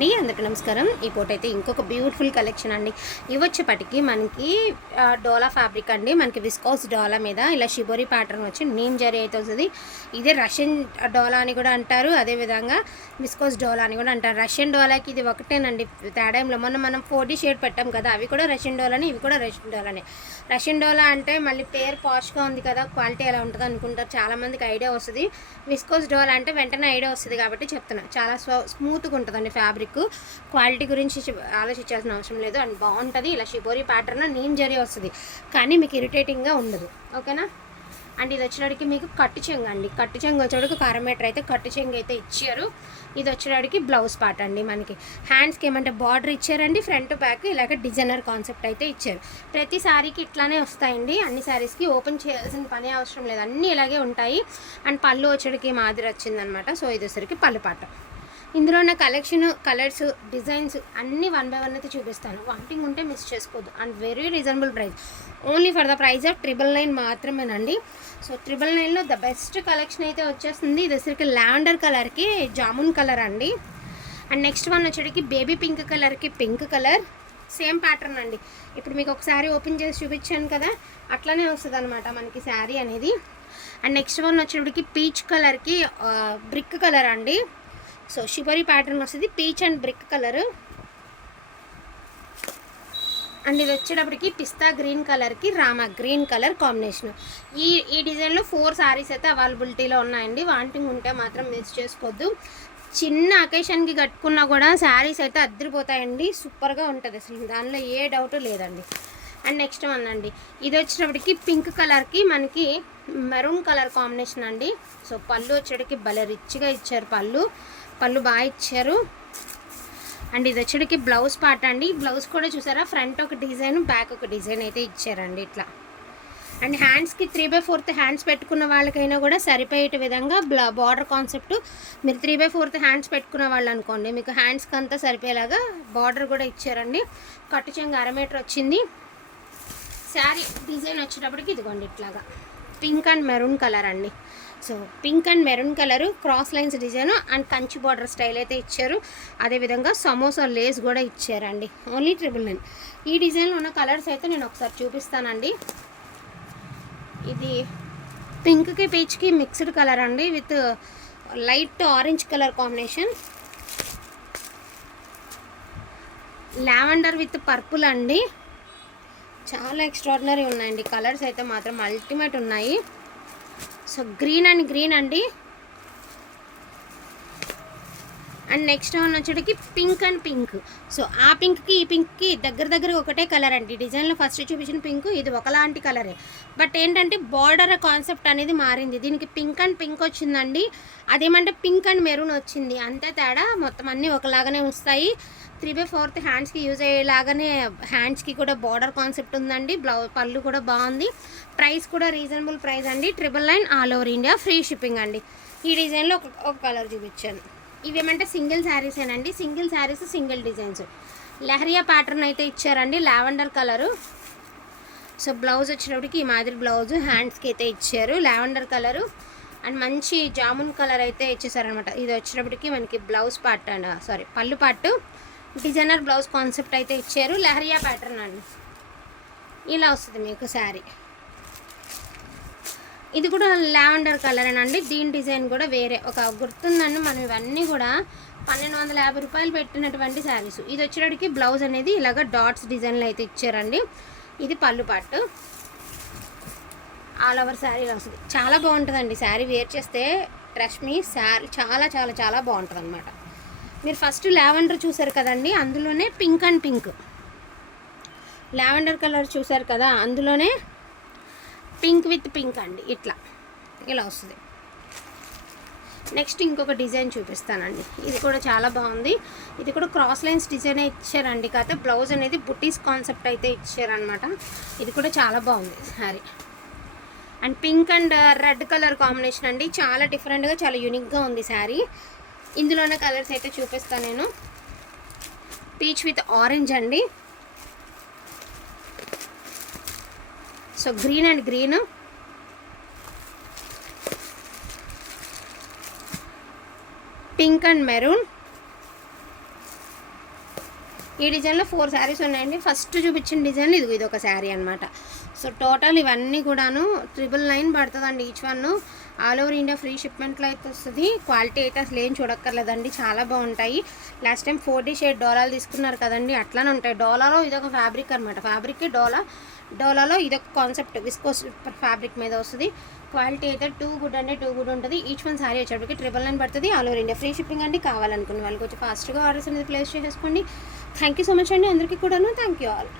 అండి అందరికీ నమస్కారం. ఈ పూట అయితే ఇంకొక బ్యూటిఫుల్ కలెక్షన్ అండి. ఇవచ్చేపటికి మనకి డోలా ఫ్యాబ్రిక్ అండి. మనకి విస్కోస్ డోలా మీద ఇలా షిబోరి ప్యాటర్న్ వచ్చి నీమ్ జరీ అయితే వస్తుంది. ఇదే రష్యన్ డోలా అని కూడా అంటారు. అదేవిధంగా విస్కోస్ డోలా అని కూడా అంటారు. రష్యన్ డోలాకి ఇది ఒకటేనండి. తేడాంలో మొన్న మనం ఫోర్టీ షేడ్ పెట్టాం కదా. అవి కూడా రష్యన్ డోలాని ఇవి కూడా రష్యన్ డోలానే. రష్యన్ డోలా అంటే మళ్ళీ పేరు పాష్గా ఉంది కదా. క్వాలిటీ ఎలా ఉంటుంది అనుకుంటారు. చాలామందికి ఐడియా వస్తుంది. విస్కోస్ డోలా అంటే వెంటనే ఐడియా వస్తుంది కాబట్టి చెప్తున్నాను చాలా స్మూత్గా ఉంటుందండి ఫ్యాబ్రిక్ క్వాలిటీ గురించి ఆలోచించాల్సిన అవసరం లేదు. అండ్ బాగుంటుంది. ఇలా షిబోరి ప్యాటర్న్ నీమ్ జరి వస్తుంది. కానీ మీకు ఇరిటేటింగ్గా ఉండదు. ఓకేనా? అండ్ ఇది వచ్చేటికి మీకు కట్టు చెంగు అండి. కట్టు చెంగు వచ్చేటికి ఒక అయితే కట్టు చెంగు అయితే ఇచ్చారు. ఇది వచ్చేటికి బ్లౌజ్ పార్ట్ అండి మనకి. హ్యాండ్స్కి ఏమంటే బార్డర్ ఇచ్చారండి. ఫ్రంట్ బ్యాక్ ఇలాగ డిజైనర్ కాన్సెప్ట్ అయితే ఇచ్చారు. ప్రతి సారీకి ఇట్లానే వస్తాయండి. అన్ని శారీస్కి ఓపెన్ చేయాల్సిన పని అవసరం లేదు. అన్నీ ఇలాగే ఉంటాయి. అండ్ పళ్ళు వచ్చేటికి మాదిరి వచ్చిందనమాట. సో ఇది వచ్చేసరికి పళ్ళు పాట. ఇందులో ఉన్న కలెక్షన్ కలర్స్ డిజైన్స్ అన్నీ వన్ బై వన్ అయితే చూపిస్తాను. వాంటింగ్ ఉంటే మిస్ చేసుకోవద్దు. And very reasonable price only for the price of triple nine మాత్రమేనండి. సో ట్రిపుల్ నైన్లో ద బెస్ట్ కలెక్షన్ అయితే వచ్చేస్తుంది. ఇది వచ్చరికి లావెండర్ కలర్కి జామున్ కలర్ అండి. అండ్ నెక్స్ట్ వన్ వచ్చేటికి బేబీ పింక్ కలర్కి పింక్ కలర్. సేమ్ ప్యాటర్న్ అండి. ఇప్పుడు మీకు ఒకసారి ఓపెన్ చేసి చూపించాను కదా అట్లానే వస్తుంది అనమాట మనకి శారీ అనేది. అండ్ నెక్స్ట్ వన్ వచ్చేటికి పీచ్ కలర్కి బ్రిక్ కలర్ అండి. సో షిబరి ప్యాటర్న్ వస్తుంది peach and brick colour. And ఇది వచ్చేటప్పటికి పిస్తా గ్రీన్ కలర్కి రామా గ్రీన్ కలర్ కాంబినేషన్. ఈ ఈ డిజైన్లో ఫోర్ సారీస్ అయితే అవైలబిలిటీలో ఉన్నాయండి. వాంటింగ్ ఉంటే మాత్రం మిస్ చేసుకోవద్దు. చిన్న అకేషన్కి కట్టుకున్నా కూడా శారీస్ అయితే అద్దరిపోతాయండి. సూపర్గా ఉంటుంది అసలు. దానిలో ఏ డౌట్ లేదండి. అండ్ నెక్స్ట్ వన్ అండి. ఇది వచ్చేటప్పటికి పింక్ కలర్కి మనకి మెరూన్ కలర్ కాంబినేషన్ అండి. సో పళ్ళు వచ్చేటికి భలే రిచ్గా ఇచ్చారు పళ్ళు. పళ్ళు బాగా ఇచ్చారు. అండ్ ఇది వచ్చేటికి బ్లౌజ్ పార్ట్ అండి. బ్లౌజ్ కూడా చూసారా? ఫ్రంట్ ఒక డిజైన్ బ్యాక్ ఒక డిజైన్ అయితే ఇచ్చారండి ఇట్లా. అండ్ హ్యాండ్స్కి త్రీ బై ఫోర్త్ హ్యాండ్స్ పెట్టుకున్న వాళ్ళకైనా కూడా సరిపోయేట విధంగా బ్లా బార్డర్ కాన్సెప్ట్. మీరు త్రీ బై ఫోర్త్ హ్యాండ్స్ పెట్టుకున్న వాళ్ళు అనుకోండి మీకు హ్యాండ్స్కి అంతా సరిపోయేలాగా బార్డర్ కూడా ఇచ్చారండి. కట్టు చెంగు అర మీటర్ వచ్చింది. శారీ డిజైన్ వచ్చేటప్పటికి ఇదిగోండి ఇట్లాగా. పింక్ అండ్ మెరూన్ కలర్ అండి. So pink and maroon colour cross lines design and Kanchi border style అయితే ఇచ్చారు. అదేవిధంగా సమోసా లేస్ కూడా ఇచ్చారండి. Only triple nine. ఈ డిజైన్లో ఉన్న కలర్స్ అయితే నేను ఒకసారి చూపిస్తానండి. ఇది పింక్కి పీచ్కి మిక్స్డ్ కలర్ అండి. With light orange colour combination. Lavender with purple అండి. చాలా ఎక్స్ట్రాడినరీ ఉన్నాయండి. కలర్స్ అయితే మాత్రం అల్టిమేట్ ఉన్నాయి. సో గ్రీన్ అండ్ గ్రీన్ అండి. అండ్ నెక్స్ట్ వన్ వచ్చేటికి పింక్ అండ్ పింక్ సో ఆ పింక్కి ఈ పింక్కి దగ్గర దగ్గర ఒకటే కలర్ అండి. డిజైన్లో ఫస్ట్ చూపించిన పింక్ ఇది ఒకలాంటి కలరే బట్ ఏంటంటే బార్డర్ కాన్సెప్ట్ అనేది మారింది. దీనికి పింక్ అండ్ పింక్ వచ్చిందండి. అదేమంటే పింక్ అండ్ మెరూన్ వచ్చింది. అంతే తేడా మొత్తం అన్నీ ఒకలాగానే వస్తాయి త్రీ బై ఫోర్త్ హ్యాండ్స్కి యూజ్ అయ్యేలాగానే హ్యాండ్స్కి కూడా బార్డర్ కాన్సెప్ట్ ఉందండి. బ్లౌ పళ్ళు కూడా బాగుంది. ప్రైస్ కూడా రీజనబుల్ ప్రైస్ అండి. Triple nine all over India. Free shipping అండి. ఈ డిజైన్లో ఒక ఒక కలర్ చూపించాను. ఇవేమంటే single శారీసేనండి single saris single designs. Leheriya pattern అయితే ఇచ్చారండి. Lavender colour. సో బ్లౌజ్ వచ్చినప్పటికి ఈ మాదిరి బ్లౌజ్ హ్యాండ్స్కి అయితే ఇచ్చారు. Lavender colour. అండ్ మంచి జామున్ కలర్ అయితే ఇచ్చేసారనమాట ఇది వచ్చినప్పటికి మనకి బ్లౌజ్ పార్ట్ అండ్ సారీ పళ్ళు పార్ట్. డిజైనర్ బ్లౌజ్ కాన్సెప్ట్ అయితే ఇచ్చారు. లహరియా ప్యాటర్న్ అండి. ఇలా వస్తుంది మీకు శారీ. ఇది కూడా లావెండర్ కలర్ అండి దీని డిజైన్ కూడా వేరే. ఒక గుర్తుందండి మనం ఇవన్నీ కూడా పన్నెండు వందల యాభై రూపాయలు పెట్టినటువంటి శారీస్. ఇది వచ్చేటికి బ్లౌజ్ అనేది ఇలాగ డాట్స్ డిజైన్లు అయితే ఇచ్చారండి. ఇది పళ్ళు పట్టు ఆల్ ఓవర్ శారీ వస్తుంది. చాలా బాగుంటుందండి. శారీ వేర్ చేస్తే రష్మి శారీ చాలా చాలా చాలా బాగుంటుంది అనమాట మీరు ఫస్ట్ లావెండర్ చూసారు కదండి అందులోనే pink and pink. Lavender colour చూసారు కదా అందులోనే పింక్ విత్ పింక్ అండి ఇట్లా. ఇలా వస్తుంది. నెక్స్ట్ ఇంకొక డిజైన్ చూపిస్తానండి. ఇది కూడా చాలా బాగుంది. ఇది కూడా క్రాస్ లైన్స్ డిజైనే ఇచ్చారండి కాకపోతే బ్లౌజ్ అనేది బుటీస్ కాన్సెప్ట్ అయితే ఇచ్చారనమాట ఇది కూడా చాలా బాగుంది sari. And pink and red colour combination అండి చాలా డిఫరెంట్గా చాలా యూనిక్గా ఉంది శారీ. ఇందులోనే కలర్స్ అయితే చూపిస్తాను నేను. పీచ్ విత్ ఆరెంజ్ అండి. So green and green pink and maroon ఈ డిజైన్లో ఫోర్ శారీస్ ఉన్నాయండి. ఫస్ట్ చూపించిన డిజైన్ ఇది ఇది ఒక శారీ అనమాట సో టోటల్ ఇవన్నీ కూడాను ట్రిపుల్ నైన్ పడుతుందండి each one all over India free షిప్మెంట్లో అయితే వస్తుంది. క్వాలిటీ అయితే అసలు ఏం చూడక్కర్లేదండి. చాలా బాగుంటాయి. లాస్ట్ టైం ఫోర్టీ షేడ్ డోలాలు తీసుకున్నారు కదండి. అట్లానే ఉంటాయి. డోలాలో ఇదొక ఫ్యాబ్రిక్ అనమాట ఫ్యాబ్రిక్ డోలా డోలాలో ఇదొక కాన్సెప్ట్. విస్కోస్ ఫ్యాబ్రిక్ మీద వస్తుంది. క్వాలిటీ అయితే టూ గుడ్ అంటే టూ గుడ్ ఉంటుంది. ఈచ్ వన్ సారీ వచ్చేటప్పటికి ట్రిపుల్ నైన్ పడుతుంది. All over India free shipping అండి. కావాలనుకున్న వాళ్ళకి వచ్చి ఫాస్ట్గా ఆర్డర్స్ అనేది ప్లేస్ చేసేసుకోండి. థ్యాంక్ యూ సో మచ్ అండి. అందరికీ కూడాను. Thank you all.